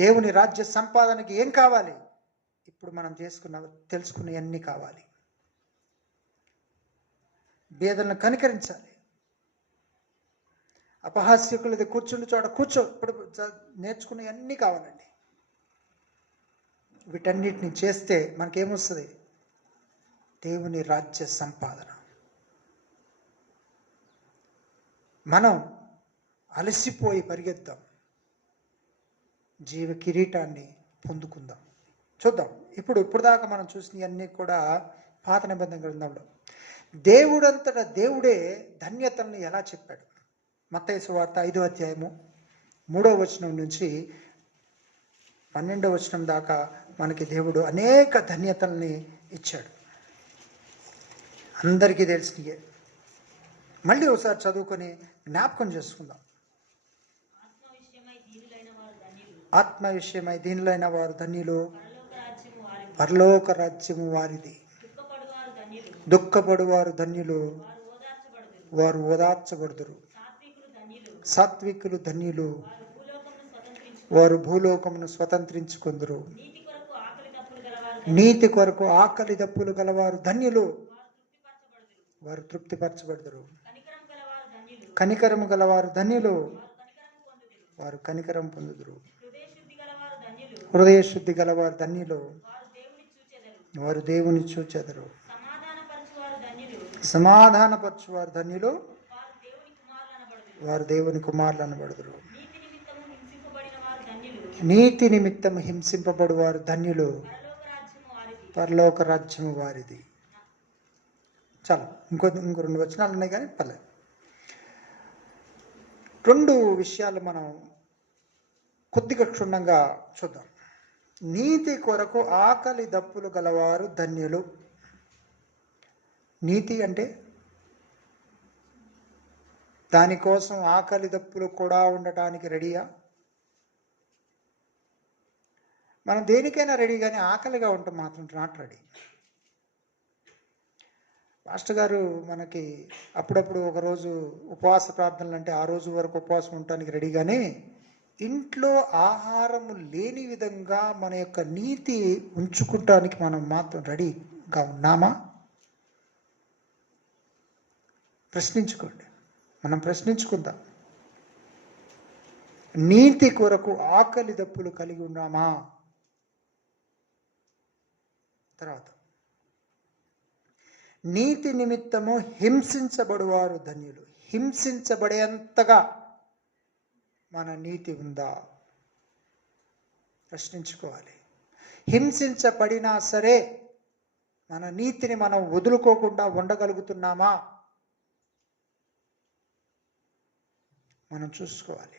దేవుని రాజ్య సంపాదనకి ఏం కావాలి? ఇప్పుడు మనం తెలుసుకున్నవన్నీ కావాలి. బేదలను కనికరించాలి. అపహాస్యకులది కూర్చుండి చోట కూర్చో. ఇప్పుడు నేర్చుకున్నవన్నీ కావాలండి. వీటన్నిటిని చేస్తే మనకేమొస్తుంది? దేవుని రాజ్య సంపాదన. మనం అలసిపోయి పరిగెత్తాం, జీవ కిరీటాన్ని పొందుకుందాం. చూద్దాం. ఇప్పుడు దాకా మనం చూసినవన్నీ కూడా పాత నిబంధన గ్రంథంలో దేవుడంతటా దేవుడే ధన్యతలను ఎలా చెప్పాడు. మత్తయి సువార్త 5వ అధ్యాయము 3వ వచనం నుంచి 12వ వచనం దాకా మనకి దేవుడు అనేక ధన్యతల్ని ఇచ్చాడు. అందరికీ తెలిసినయే. మళ్ళీ ఒకసారి చదువుకొని జ్ఞాపకం చేసుకుందాం. ఆత్మ విషయమై దీనిలైన వారు ధన్యులు, పరలోక రాజ్యము వారిది. దుఃఖపడువారు ధన్యులు, వారు ఓదార్చబడుదురు. సాత్వికులు ధన్యులు, వారు భూలోకమును స్వతంత్రించుకొందురు. నీతి కొరకు ఆకలి దప్పులు గలవారు ధన్యులు, వారు తృప్తిపరచబడుదురు. కనికరము గలవారు ధన్యులు, వారు కనికరం పొందుదురు. హృదయ శుద్ధి గలవారు ధన్యులు, వారు దేవుని చూచెదరు. సమాధానపరచువారు ధన్యులు, వారు దేవుని కుమారులు అనబడుదురు. నీతి నిమిత్తం హింసింపబడువారు ధన్యులు, పరలోక రాజ్యము వారిది. చాలా ఇంకో 2 వచనాలు ఉన్నాయి, కానీ పర్లేదు. 2 విషయాలు మనం కొద్దిగా క్షుణ్ణంగా చూద్దాం. నీతి కొరకు ఆకలి దప్పులు గలవారు ధన్యులు. నీతి అంటే దానికోసం ఆకలి దప్పులు కూడా ఉండటానికి రెడీయా? మనం దేనికైనా రెడీ, కానీ ఆకలిగా ఉంటాం మాత్రం నాట్ రెడీ. మాస్టర్ గారు మనకి అప్పుడప్పుడు ఒకరోజు ఉపవాస ప్రార్థనలు అంటే ఆ రోజు వరకు ఉపవాసం ఉండటానికి రెడీ, కానీ ఇంట్లో ఆహారము లేని విధంగా మన యొక్క నీతి ఉంచుకుంటానికి మనం మాత్రం రెడీగా ఉన్నామా? ప్రశ్నించుకోండి. మనం ప్రశ్నించుకుందాం. నీతి కొరకు ఆకలి దప్పులు కలిగి ఉన్నామా? తర్వాత, నీతి నిమిత్తము హింసించబడువారు ధన్యులు. హింసించబడేంతగా మన నీతి ఉందా? ప్రశ్నించుకోవాలి. హింసించబడినా సరే మన నీతిని మనం వదులుకోకుండా ఉండగలుగుతున్నామా? మనం చూసుకోవాలి.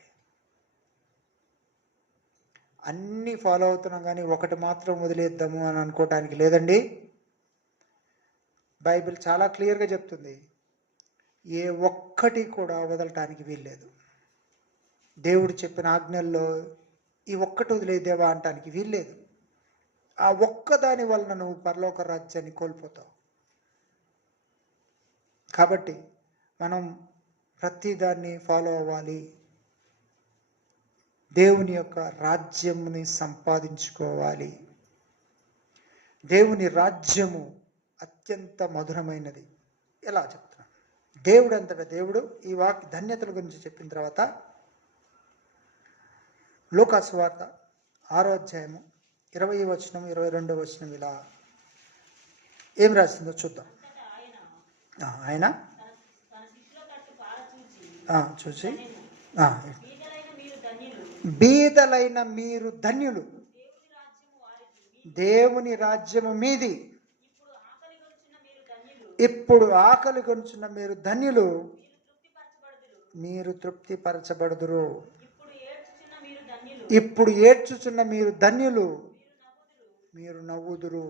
అన్నీ ఫాలో అవుతున్నాం, కానీ ఒకటి మాత్రం వదిలేద్దాము అని అనుకోవటానికి లేదండి. బైబిల్ చాలా క్లియర్గా చెప్తుంది, ఏ ఒక్కటి కూడా వదలటానికి వీల్లేదు. దేవుడు చెప్పిన ఆజ్ఞల్లో ఈ ఒక్కటి వదిలేదేవా అంటానికి వీల్లేదు. ఆ ఒక్కదాని వలన నువ్వు పరలోక రాజ్యాన్ని కోల్పోతావు. కాబట్టి మనం ప్రతిదాన్ని ఫాలో అవ్వాలి. దేవుని యొక్క రాజ్యముని సంపాదించుకోవాలి. దేవుని రాజ్యము అత్యంత మధురమైనది. ఎలా చెప్తున్నాను? దేవుడు అంతటా దేవుడు ఈ ధన్యతల గురించి చెప్పిన తర్వాత లూకా సువార్త 6వ అధ్యాయము 20వ వచనం 22వ వచనం ఇలా ఏం రాసిందో చూద్దాం. ఆయన చూసి, బీదలైన మీరు ధన్యులు, దేవుని రాజ్యము మీది. ఇప్పుడు ఆకలి గొంచున్న మీరు ధన్యులు, మీరు తృప్తిపరచబడుదురు. ఇప్పుడు ఏడ్చుచున్న మీరు ధన్యులు, మీరు నవ్వుదురు.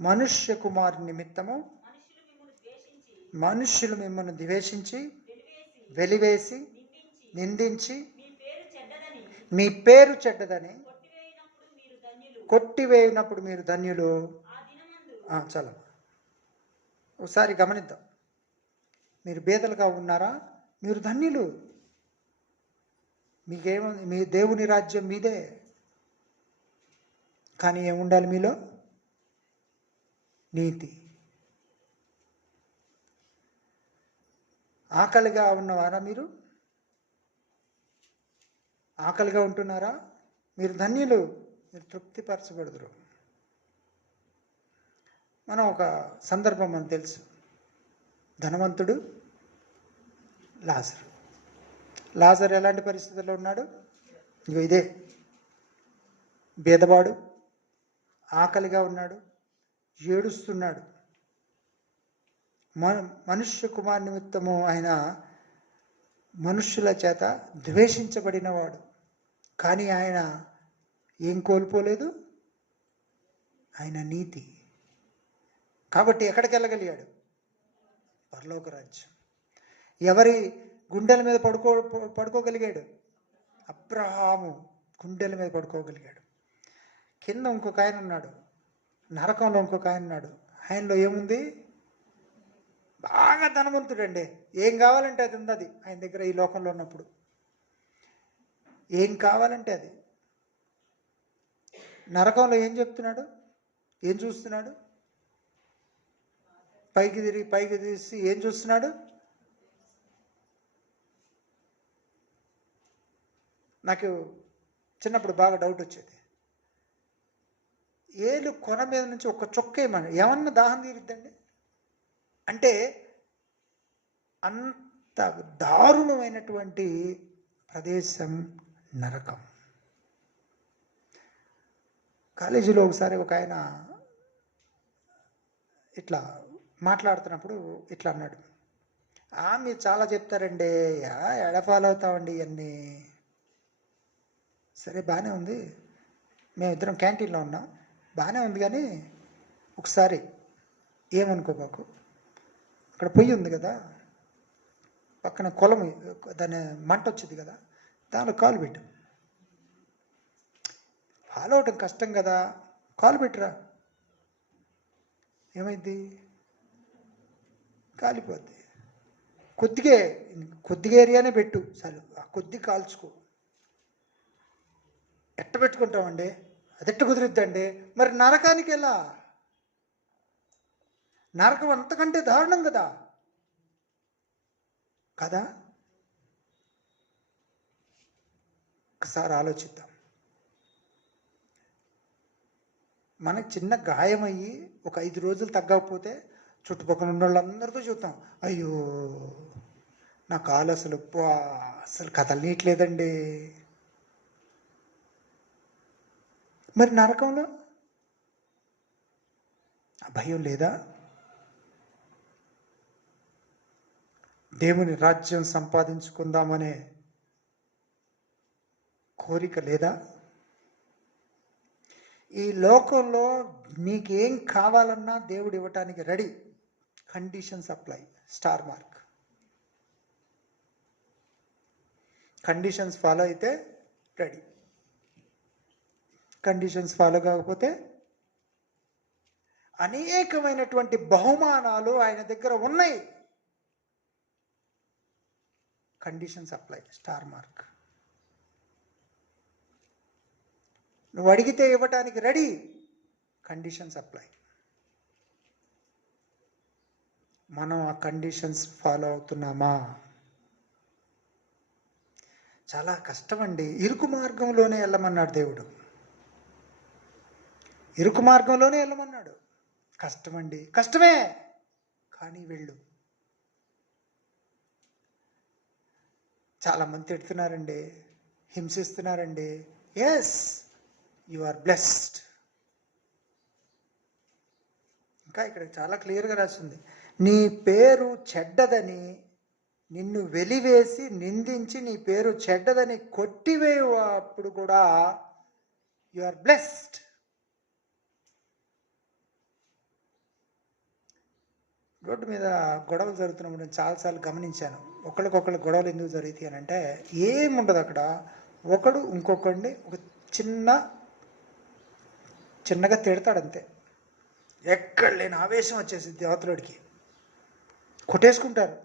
మనుష్య కుమారుని నిమిత్తము మనుష్యులు మిమ్మల్ని ద్వేషించి, వెలివేసి, నిందించి, మీ పేరు చెడ్డదని కొట్టివేయినప్పుడు మీరు ధన్యులు. చాలా ఒకసారి గమనిద్దాం. మీరు బేదలుగా ఉన్నారా? మీరు ధన్యులు. మీకేముంది? మీ దేవుని రాజ్యం మీదే. కానీ ఏముండాలి మీలో? నీతి. ఆకలిగా ఉన్నవారా మీరు? ఆకలిగా ఉంటున్నారా? మీరు ధన్యులు. మీరు తృప్తిపరచబడదురు. మనం ఒక సందర్భం మనకు తెలుసు. ధనవంతుడు, లాజరు. లాజరు ఎలాంటి పరిస్థితుల్లో ఉన్నాడు? ఇదే బీదవాడు, ఆకలిగా ఉన్నాడు, ఏడుస్తున్నాడు. మనుష్య కుమార్ నిమిత్తము ఆయన మనుష్యుల చేత ద్వేషించబడినవాడు. కానీ ఆయన ఏం కోల్పోలేదు? ఆయన నీతి. కాబట్టి ఎక్కడికి వెళ్ళగలిగాడు? పరలోక రాజ్యం. ఎవరి గుండెల మీద పడుకోగలిగాడు? అబ్రహాము గుండెల మీద పడుకోగలిగాడు. కింద ఇంకొక ఆయన ఉన్నాడు, నరకంలో ఇంకొక ఆయన ఉన్నాడు. ఆయనలో ఏముంది? బాగా ధనవంతుడండి. ఏం కావాలంటే అది ఉంది అది ఆయన దగ్గర ఈ లోకంలో ఉన్నప్పుడు. ఏం కావాలంటే అది. నరకంలో ఏం చెప్తున్నాడు? ఏం చూస్తున్నాడు? పైకి తీసి ఏం చూస్తున్నాడు? నాకు చిన్నప్పుడు బాగా డౌట్ వచ్చేది. ఏలు కొన మీద నుంచి ఒక చొక్క ఏమన్నా దాహం తీరిద్దండి? అంటే అంత దారుణమైనటువంటి ప్రదేశం నరకం. కాలేజీలో ఒకసారి ఒక ఆయన ఇట్లా మాట్లాడుతున్నప్పుడు ఇట్లా అన్నాడు, మీరు చాలా చెప్తారండి, ఎడ ఫాలో అవుతామండి ఇవన్నీ. సరే బాగానే ఉంది, మేమిద్దరం క్యాంటీన్లో ఉన్నాం, బాగానే ఉంది. కానీ ఒకసారి ఏమనుకోబాకు, అక్కడ పొయ్యి ఉంది కదా, పక్కన కొలం, దాని మంట వచ్చింది కదా, దానిలో కాలు పెట్టు. ఫాలో అవటం కష్టం కదా, కాలు పెట్టురా. ఏమైంది? కాలిపోద్ది. కొద్దిగా ఏరియానే పెట్టు చాలు, ఆ కొద్ది కాల్చుకో. ఎట్ట పెట్టుకుంటామండి? అది ఎట్ట కుదిరిద్దండి? మరి నరకానికి ఎలా? నరకం అంతకంటే దారుణం కదా కదా. ఒకసారి ఆలోచిద్దాం. మనకు చిన్న గాయమయ్యి ఒక 5 రోజులు తగ్గకపోతే చుట్టుపక్కల ఉన్న వాళ్ళందరితో చూద్దాం, అయ్యో నా కాలు అసలు కదలనీయట్లేదండి. మరి నరకంలో భయం లేదా? దేవుని రాజ్యం సంపాదించుకుందామనే కోరిక లేదా? ఈ లోకంలో మీకేం కావాలన్నా దేవుడు ఇవ్వటానికి ready. Conditions apply. Star mark. Conditions follow అయితే రెడీ, కండిషన్స్ ఫాలో కాకపోతే అనేకమైనటువంటి బహుమానాలు ఆయన దగ్గర ఉన్నాయి. Conditions apply. Star mark. నువ్వు అడిగితే ఇవ్వటానికి రెడీ. Conditions apply. మనం ఆ కండిషన్స్ ఫాలో అవుతున్నామా? చాలా కష్టమండి. ఇరుకు మార్గంలోనే వెళ్ళమన్నాడు దేవుడు. ఇరుకు మార్గంలోనే వెళ్ళమన్నాడు. కష్టమండి, కష్టమే, కానీ వెళ్ళు. చాలామంది తిడుతున్నారండి, హింసిస్తున్నారండి. Yes, you are blessed. ఇంకా ఇక్కడ చాలా క్లియర్గా రాసింది, నీ పేరు చెడ్డదని నిన్ను వెలివేసి నిందించి నీ పేరు చెడ్డదని కొట్టివేయప్పుడు కూడా యు ఆర్ బ్లెస్డ్. రోడ్డు మీద గొడవలు జరుగుతున్నప్పుడు నేను చాలాసార్లు గమనించాను. ఒకళ్ళకొకళ్ళు గొడవలు ఎందుకు జరుగుతాయి అని అంటే ఏముండదు అక్కడ. ఒకడు ఇంకొకడిని ఒక చిన్నగా తిడతాడు అంతే. ఎక్కడ లేని ఆవేశం వచ్చేసింది అవతలోడికి. కొట్టేసుకుంటారు,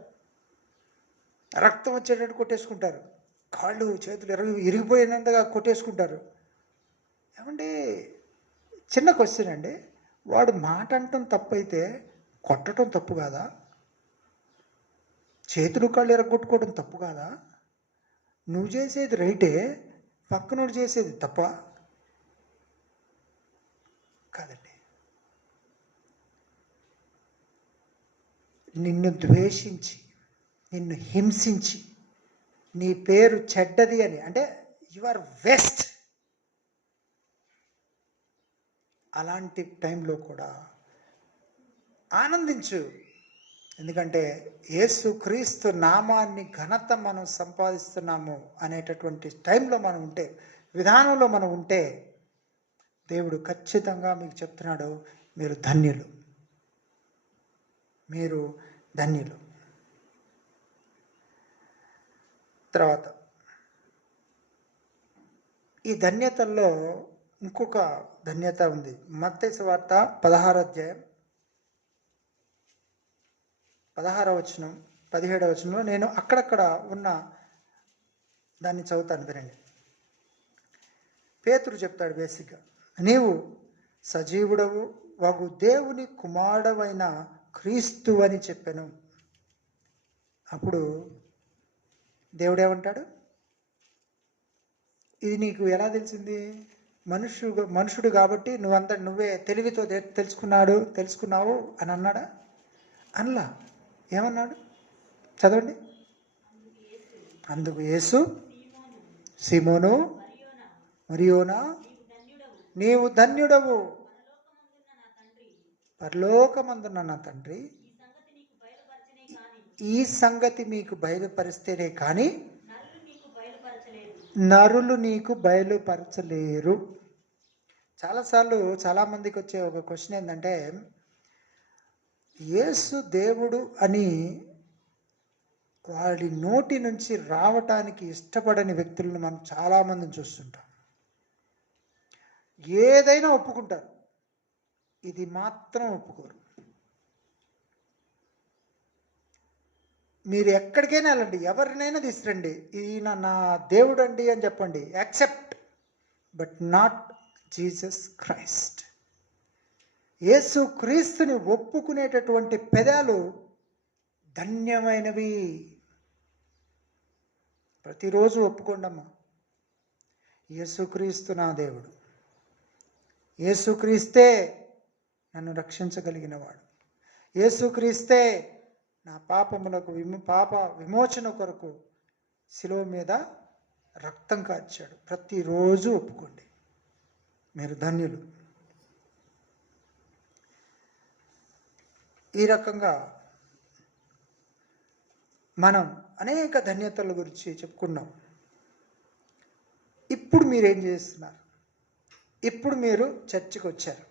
రక్తం వచ్చేటట్టు కొట్టేసుకుంటారు, కాళ్ళు చేతులు ఇరిగిపోయినంతగా కొట్టేసుకుంటారు. ఏమండి, చిన్న క్వశ్చన్ అండి, వాడు మాట అంటం తప్పు అయితే కొట్టడం తప్పు కాదా? చేతులు కాళ్ళు ఎరగొట్టుకోవడం తప్పు కాదా? నువ్వు చేసేది రైటే, పక్కనోడు చేసేది తప్ప కాదండి. నిన్ను ద్వేషించి, నిన్ను హింసించి, నీ పేరు చెడ్డది అని, అంటే యు ఆర్ వెస్ట్, అలాంటి టైంలో కూడా ఆనందించు. ఎందుకంటే యేసుక్రీస్తు నామాన్ని ఘనత మనం సంపాదిస్తున్నాము అనేటటువంటి టైంలో మనం ఉంటే, విధానంలో మనం ఉంటే, దేవుడు ఖచ్చితంగా మీకు చెప్తున్నాడు, మీరు ధన్యులు, మీరు ధన్యులు. తర్వాత ఈ ధన్యతల్లో ఇంకొక ధన్యత ఉంది. మత్తయి సువార్త 16వ అధ్యాయం 16వ వచనం 17వ వచనంలో నేను అక్కడక్కడ ఉన్న దాన్ని చదువుతాను, వినండి. పేతురు చెప్తాడు బేసిక్గా, నీవు సజీవుడవు వగు దేవుని కుమారుడవైన క్రీస్తు అని చెప్పాను. అప్పుడు దేవుడు ఏమంటాడు? ఇది నీకు ఎలా తెలిసింది? మనుషుడు కాబట్టి నువ్వే తెలివితో తెలుసుకున్నావు అని అన్నాడా? అనలా. ఏమన్నాడు? చదవండి. అందుకు యేసు, సీమోను మరియోనా, నీవు ధన్యుడవు, పరలోకమందున్న నా తండ్రి ఈ సంగతి మీకు బయలుపరిస్తేనే కానీ నరులు నీకు బయలుపరచలేరు. చాలాసార్లు చాలామందికి వచ్చే ఒక క్వశ్చన్ ఏంటంటే, యేసు దేవుడు అని వాడి నోటి నుంచి రావటానికి ఇష్టపడని వ్యక్తులను మనం చాలామందిని చూస్తుంటాం. ఏదైనా ఒప్పుకుంటారు, ఇది మాత్రం ఒప్పుకోరు. మీరు ఎక్కడికైనా వెళ్ళండి, ఎవరినైనా తీసుకురండి, ఈయన నా దేవుడు అండి అని చెప్పండి, accept, but not Jesus Christ. Yesu క్రీస్తుని ఒప్పుకునేటటువంటి పెదాలు ధన్యమైనవి. ప్రతిరోజు ఒప్పుకోండమ్మా, యేసుక్రీస్తు నా దేవుడు, యేసుక్రీస్తే నన్ను రక్షించగలిగిన వాడు, యేసుక్రీస్తే నా పాపములకు పాప విమోచన కొరకు శిలువ మీద రక్తం కార్చాడు. ప్రతిరోజు ఒప్పుకోండి, మీరు ధన్యులు. ఈ రకంగా మనం అనేక ధన్యతల గురించి చెప్పుకున్నాం. ఇప్పుడు మీరేం చేస్తున్నారు? ఇప్పుడు మీరు చర్చికి వచ్చారు.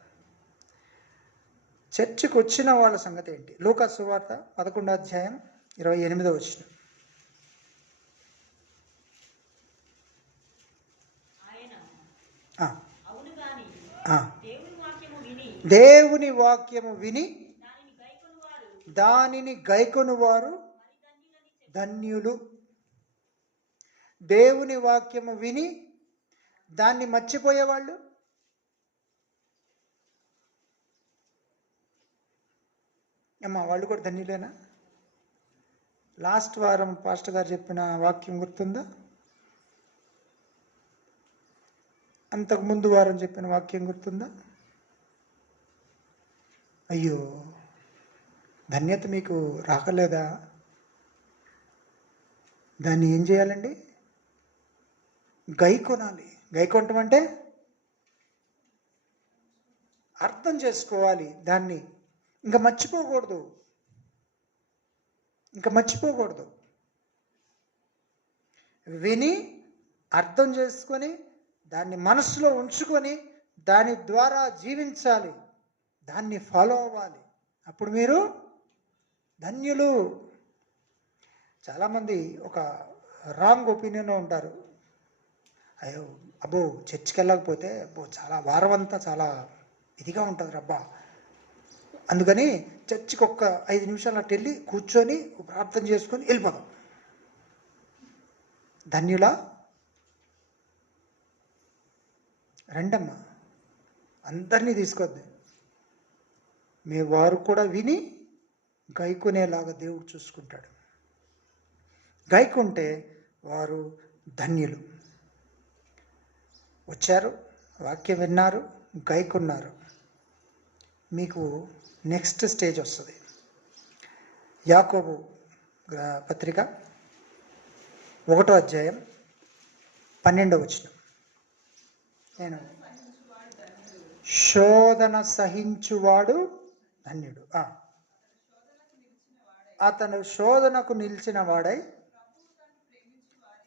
చర్చికి వచ్చిన వాళ్ళ సంగతి ఏంటి? లూకా సువార్త 11వ అధ్యాయం 28వ వచనం. దేవుని వాక్యము విని దానిని గైకొనువారు ధన్యులు. దేవుని వాక్యము విని దాన్ని మర్చిపోయేవాళ్ళు అమ్మా, వాళ్ళు కూడా ధన్యులేనా? లాస్ట్ వారం పాస్టర్ గారు చెప్పిన వాక్యం గుర్తుందా? అంతకు ముందు వారం చెప్పిన వాక్యం గుర్తుందా? అయ్యో, ధన్యత మీకు రాకలేదా? దాన్ని ఏం చేయాలండి? గైకొనాలి. గైకొనటం అంటే అర్థం చేసుకోవాలి, దాన్ని ఇంకా మర్చిపోకూడదు. విని అర్థం చేసుకొని దాన్ని మనసులో ఉంచుకొని దాని ద్వారా జీవించాలి, దాన్ని ఫాలో అవ్వాలి. అప్పుడు మీరు ధన్యులు. చాలామంది ఒక రాంగ్ ఒపీనియన్లో ఉంటారు. అబ్బో చర్చికి వెళ్ళకపోతే చాలా వారం అంతా చాలా ఇదిగా ఉంటుంది రబ్బా, అందుకని చర్చికి ఒక్క 5 నిమిషాలు అటు వెళ్ళి కూర్చొని ప్రార్థన చేసుకొని వెళ్ళిపోదాం. ధన్యులా? రండమ్మా, అందరినీ తీసుకొద్ది. మీ వారు కూడా విని గైకునేలాగా దేవుడు చూసుకుంటాడు. గైకుంటే వారు ధన్యులు. వచ్చారు, వాక్యం విన్నారు, గైకున్నారు, మీకు నెక్స్ట్ స్టేజ్ వస్తుంది. యాకోబు పత్రిక 1వ అధ్యాయం 12వ వచనం. నేను శోధన సహించువాడు ధన్యుడు. అతను శోధనకు నిలిచిన వాడై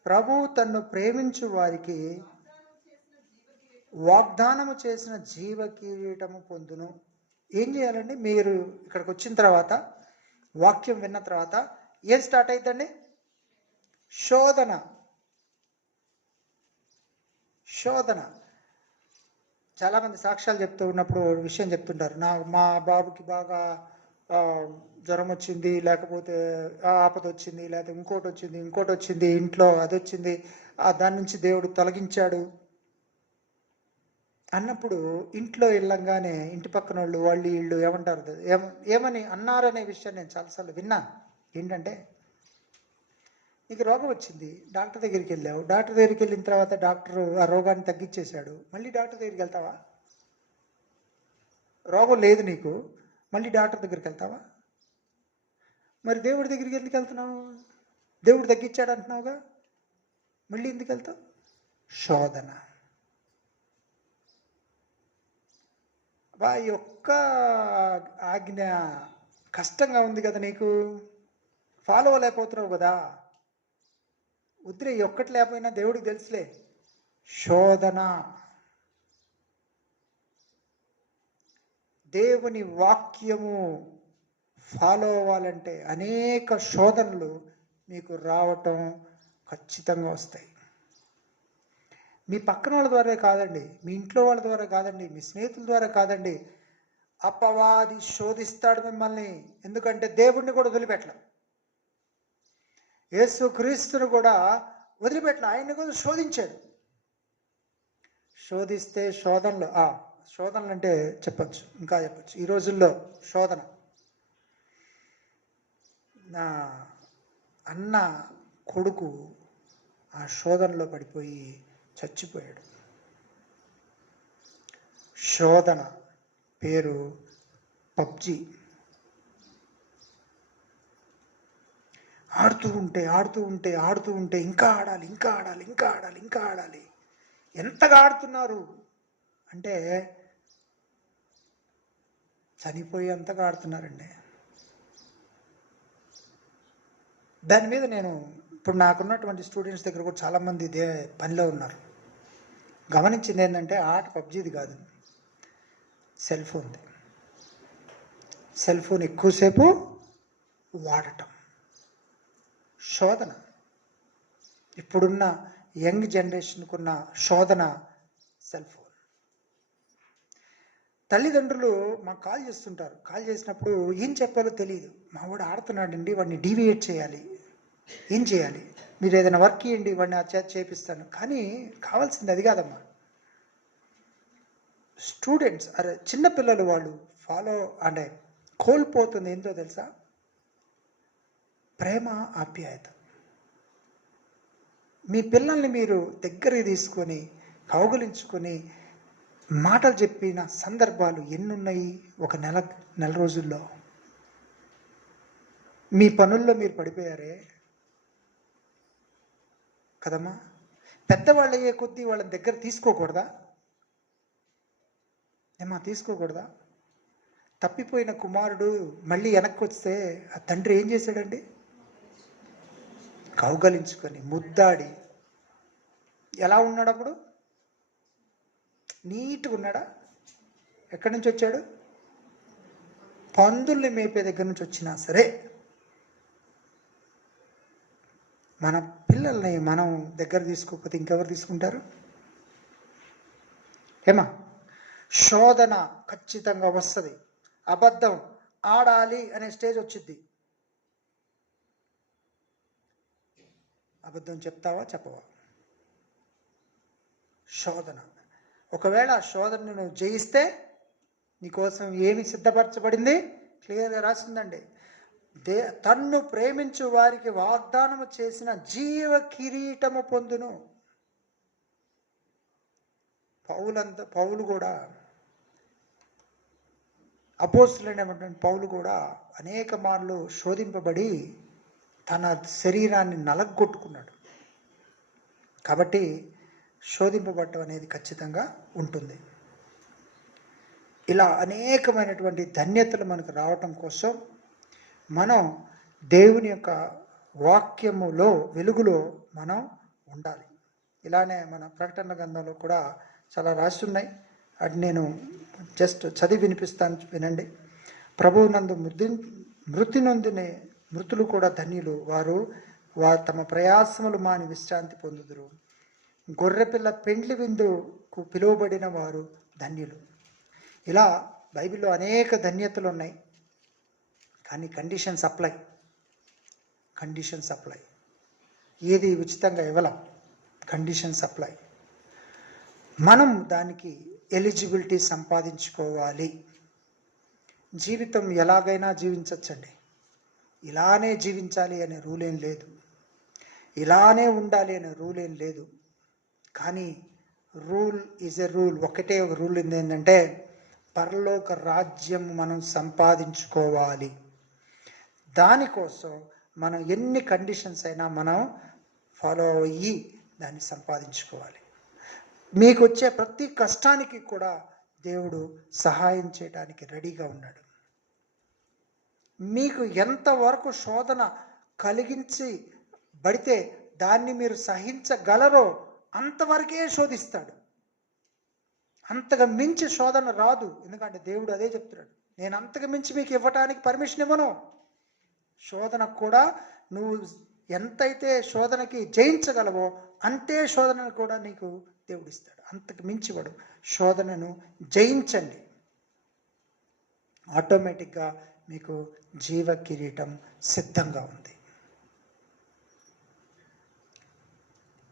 ప్రభు తన్ను ప్రేమించు వారికి వాగ్దానము చేసిన జీవ కిరీటము పొందును. ఏం చేయాలండి? మీరు ఇక్కడికి వచ్చిన తర్వాత, వాక్యం విన్న తర్వాత ఏం స్టార్ట్ అవుతుందండి? శోధన. శోధన. చాలామంది సాక్ష్యాలు చెప్తూ ఉన్నప్పుడు విషయం చెప్తుంటారు. మా బాబుకి బాగా జ్వరం వచ్చింది, లేకపోతే ఆపద వచ్చింది, లేకపోతే ఇంకోటి వచ్చింది, ఇంట్లో అది వచ్చింది, దాని నుంచి దేవుడు తొలగించాడు అన్నప్పుడు ఇంట్లో వెళ్ళంగానే ఇంటి పక్కన వాళ్ళు వీళ్ళు ఏమంటారు, ఏమని అన్నారనే విషయం నేను చాలాసార్లు విన్నాను. ఏంటంటే, నీకు రోగం వచ్చింది, డాక్టర్ దగ్గరికి వెళ్ళావు, డాక్టర్ దగ్గరికి వెళ్ళిన తర్వాత డాక్టర్ ఆ రోగాన్ని తగ్గించేశాడు, మళ్ళీ డాక్టర్ దగ్గరికి వెళ్తావా? రోగం లేదు నీకు, మళ్ళీ డాక్టర్ దగ్గరికి వెళ్తావా? మరి దేవుడి దగ్గరికి ఎందుకు వెళ్తున్నావు? దేవుడు తగ్గించాడు అంటున్నావుగా, మళ్ళీ ఎందుకు వెళ్తావు? శోధన. ఈ ఒక్క ఆజ్ఞ కష్టంగా ఉంది కదా, నీకు ఫాలో అవ్వలేకపోతున్నావు కదా. వద్దులే, ఈ ఒక్కటి లేకపోయినా దేవుడికి తెలుసులే. శోధన. దేవుని వాక్యము ఫాలో అవ్వాలంటే అనేక శోధనలు మీకు రావటం ఖచ్చితంగా వస్తాయి. మీ పక్కన వాళ్ళ ద్వారా కాదండి, మీ ఇంట్లో వాళ్ళ ద్వారా కాదండి, మీ స్నేహితుల ద్వారా కాదండి. అపవాది శోధిస్తాడు మిమ్మల్ని. ఎందుకంటే దేవుడిని కూడా వదిలిపెట్టలే, యేసు క్రీస్తుని కూడా వదిలిపెట్టలే, ఆయన్ని కూడా శోధించాడు. శోధిస్తే శోధనలు అంటే చెప్పచ్చు, ఇంకా చెప్పచ్చు. ఈ రోజుల్లో శోధన. నా అన్న కొడుకు ఆ శోధనలో పడిపోయి చచ్చిపోయాడు. శోధన పేరు పబ్జి. ఆడుతూ ఉంటే ఇంకా ఆడాలి. ఎంతగా ఆడుతున్నారు అంటే చనిపోయేంతగా ఆడుతున్నారండి. దాని మీద నేను ఇప్పుడు నాకున్నటువంటి స్టూడెంట్స్ దగ్గర కూడా చాలామంది ఇదే పనిలో ఉన్నారు. గమనించింది ఏంటంటే, ఆట పబ్జీది కాదు, సెల్ ఫోన్ది. సెల్ ఫోన్ ఎక్కువసేపు వాడటం శోధన. ఇప్పుడున్న యంగ్ జనరేషన్కు ఉన్న శోధన సెల్ ఫోన్. తల్లిదండ్రులు మాకు కాల్ చేస్తుంటారు. కాల్ చేసినప్పుడు ఏం చెప్పాలో తెలియదు. మా వాడు ఆడుతున్నాడండి, వాడిని డీవియేట్ చేయాలి, ఏం చేయాలి? మీరు ఏదైనా వర్క్ ఇవ్వండి, వాడిని ఆ చేత చేపిస్తాను. కానీ కావాల్సింది అది కాదమ్మా. స్టూడెంట్స్, చిన్నపిల్లలు వాళ్ళు ఫాలో అంటే కోల్పోతుంది ఏంటో తెలుసా? ప్రేమ, ఆప్యాయత. మీ పిల్లల్ని మీరు దగ్గరికి తీసుకొని కౌగులించుకొని మాటలు చెప్పిన సందర్భాలు ఎన్నున్నాయి ఒక నెల రోజుల్లో? మీ పనుల్లో మీరు పడిపోయారే కదమ్మా. పెద్దవాళ్ళు అయ్యే కొద్దీ వాళ్ళని దగ్గర తీసుకోకూడదా? తీసుకోకూడదా? తప్పిపోయిన కుమారుడు మళ్ళీ వెనక్కి వస్తే ఆ తండ్రి ఏం చేశాడండి? కౌగలించుకొని ముద్దాడి. ఎలా ఉన్నాడు అప్పుడు? నీట్గా ఉన్నాడా? ఎక్కడి నుంచి వచ్చాడు? పందుల్ని మేపే దగ్గర నుంచి వచ్చినా సరే మన పిల్లల్ని మనం దగ్గర తీసుకోకపోతే ఇంకెవరు తీసుకుంటారు? శోధన ఖచ్చితంగా వస్తుంది. అబద్ధం ఆడాలి అనే స్టేజ్ వచ్చింది. అబద్ధం చెప్తావా చెప్పవా? శోధన. ఒకవేళ ఆ శోధనను నువ్వు జయిస్తే నీకోసం ఏమి సిద్ధపరచబడింది? క్లియర్గా రాసిందండి. తన్ను ప్రేమించు వారికి వాగ్దానము చేసిన జీవ కిరీటము పొందును. పౌలు కూడా, అపోస్తులైనటువంటి పౌలు కూడా అనేక మార్లు శోధింపబడి తన శరీరాన్ని నలగొట్టుకున్నాడు. కాబట్టి శోధింపబడటం అనేది ఖచ్చితంగా ఉంటుంది. ఇలా అనేకమైనటువంటి ధన్యతలు మనకు రావటం కోసం మనం దేవుని యొక్క వాక్యములో వెలుగులో మనం ఉండాలి. ఇలానే మన ప్రకటన గ్రంథంలో కూడా చాలా రాసి ఉన్నాయి. అది నేను జస్ట్ చదివి వినిపిస్తాను, వినండి. ప్రభువునందు మృతి నొందిన మృతులు కూడా ధన్యులు, వారు తమ ప్రయాసములు మాని విశ్రాంతి పొందుదురు. గొర్రెపిల్ల పెండ్లి విందుకు పిలువబడిన వారు ధన్యులు. ఇలా బైబిల్లో అనేక ధన్యతలు ఉన్నాయి. కానీ కండిషన్స్ అప్లై. ఏది ఉచితంగా ఇవ్వలేం, కండిషన్స్ అప్లై. మనం దానికి ఎలిజిబిలిటీ సంపాదించుకోవాలి. జీవితం ఎలాగైనా జీవించవచ్చండి. ఇలానే జీవించాలి అనే రూల్ ఏం లేదు, ఇలానే ఉండాలి అనే రూల్ ఏం లేదు. కానీ రూల్ ఈజ్ ఎ రూల్. ఒకటే ఒక రూల్ ఏంటంటే పరలోక రాజ్యం మనం సంపాదించుకోవాలి. దానికోసం మనం ఎన్ని కండిషన్స్ అయినా మనం ఫాలో అయ్యి దాన్ని సంపాదించుకోవాలి. మీకు వచ్చే ప్రతి కష్టానికి కూడా దేవుడు సహాయం చేయడానికి రెడీగా ఉన్నాడు. మీకు ఎంతవరకు శోధన కలిగించి బడితే దాన్ని మీరు సహించగలరో అంతవరకే శోధిస్తాడు. అంతగా మించి శోధన రాదు. ఎందుకంటే దేవుడు అదే చెప్తున్నాడు, నేను అంతకు మించి మీకు ఇవ్వటానికి పర్మిషన్ ఇవ్వను. శోధన కూడా నువ్వు ఎంతైతే శోధనకి జయించగలవో అంతే శోధనను కూడా నీకు దేవుడు ఇస్తాడు. అంతకు మించివాడు. శోధనను జయించండి, ఆటోమేటిక్గా మీకు జీవ కిరీటం సిద్ధంగా ఉంది.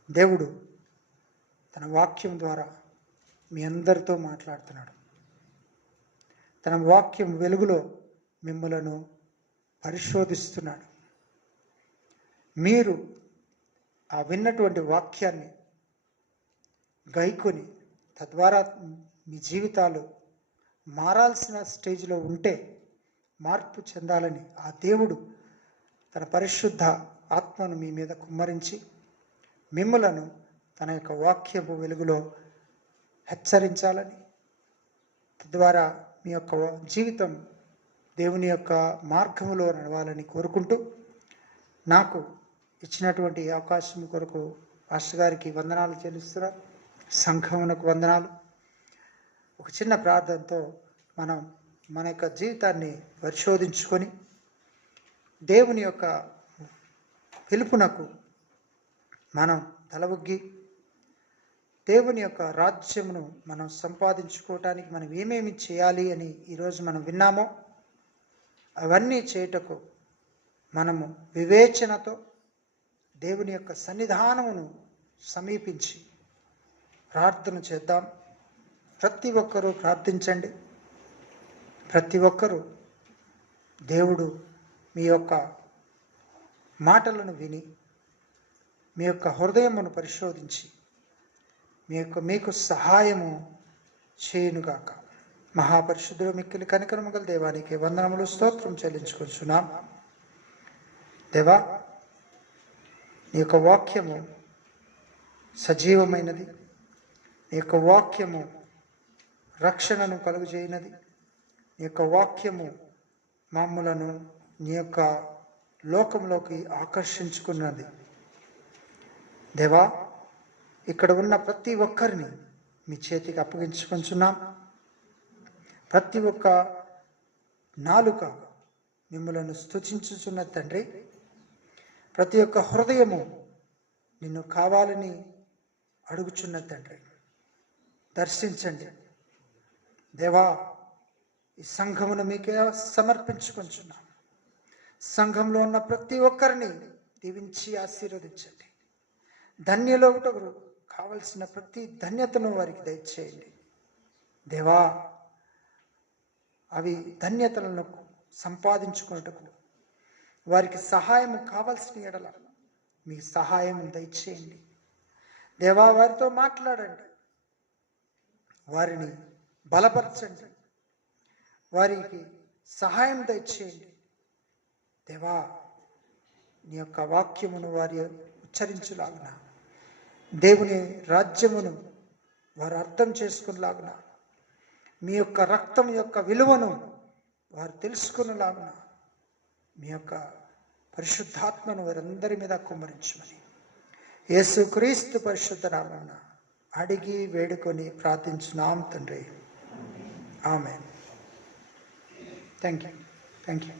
దేవుడు తన వాక్యం ద్వారా మీ అందరితో మాట్లాడుతున్నాడు. తన వాక్యం వెలుగులో మిమ్మలను పరిశోధిస్తున్నాడు. మీరు ఆ విన్నటువంటి వాక్యాన్ని గైకొని తద్వారా మీ జీవితాలు మారాల్సిన స్టేజ్లో ఉంటే, మార్పు చెందాలని ఆ దేవుడు తన పరిశుద్ధ ఆత్మను మీ మీద కుమ్మరించి మిమ్మలను తన యొక్క వాక్యపు వెలుగులో హెచ్చరించాలని, తద్వారా మీ యొక్క జీవితం దేవుని యొక్క మార్గములో నడవాలని కోరుకుంటూ, నాకు ఇచ్చినటువంటి అవకాశం కొరకు పాస్టర్ గారికి వందనాలు చెల్లిస్తున్నా, సంఘమునకు వందనాలు. ఒక చిన్న ప్రార్థనతో మనం మన యొక్క జీవితాన్ని పరిశోధించుకొని దేవుని యొక్క పిలుపునకు మనం తలవొగ్గి దేవుని యొక్క రాజ్యమును మనం సంపాదించుకోవటానికి మనం ఏమేమి చేయాలి అని ఈరోజు మనం విన్నామో అవన్నీ చేయుటకు మనము వివేచనతో దేవుని యొక్క సన్నిధానమును సమీపించి ప్రార్థన చేద్దాం. ప్రతి ఒక్కరూ ప్రార్థించండి. ప్రతి ఒక్కరూ దేవుడు మీ యొక్క మాటలను విని మీ యొక్క హృదయమును పరిశోధించి మీకు సహాయము చేయునుగాక. మహాపరిశుద్ధుడు మిక్కిలి కనికరము గల దేవానికి వందనములు స్తోత్రం చెల్లించుకొంచున్నాం. దేవా, నీ యొక్క వాక్యము సజీవమైనది, నీ యొక్క వాక్యము రక్షణను కలుగజేయనది, నీ యొక్క వాక్యము మమ్ములను నీ యొక్క లోకంలోకి ఆకర్షించుకున్నది. దేవా, ఇక్కడ ఉన్న ప్రతి ఒక్కరిని మీ చేతికి అప్పగించుకొంచున్నాం. ప్రతి ఒక్క నాలుక మిమ్మలను స్తుతించుచున్న తండ్రి, ప్రతి ఒక్క హృదయము నిన్ను కావాలని అడుగుచున్న తండ్రి, దర్శించండి దేవా. ఈ సంఘమును మీకే సమర్పించుకుంటున్నాం. సంఘంలో ఉన్న ప్రతి ఒక్కరిని దీవించి ఆశీర్వదించండి. ధన్యులొకటకు కావలసిన ప్రతి ధన్యతను వారికి దయచేయండి దేవా. అవి ధన్యతలను సంపాదించుకున్నటకు వారికి సహాయం కావాల్సిన ఎడల మీ సహాయం దయచేయండి దేవా. వారితో మాట్లాడండి, వారిని బలపరచండి, వారికి సహాయం దయచేయండి దేవా. నీ యొక్క వాక్యమును వారి ఉచ్చరించులాగున, దేవుని రాజ్యమును వారు అర్థం చేసుకునేలాగున, మీ యొక్క రక్తం యొక్క విలువను వారు తెలుసుకునేలాగున మీ యొక్క పరిశుద్ధాత్మను వారందరి మీద కుమ్మరించమని యేసుక్రీస్తు పరిశుద్ధ నామమున అడిగి వేడుకొని ప్రార్థించున్నాం తండ్రి. ఆమేన్. Thank you.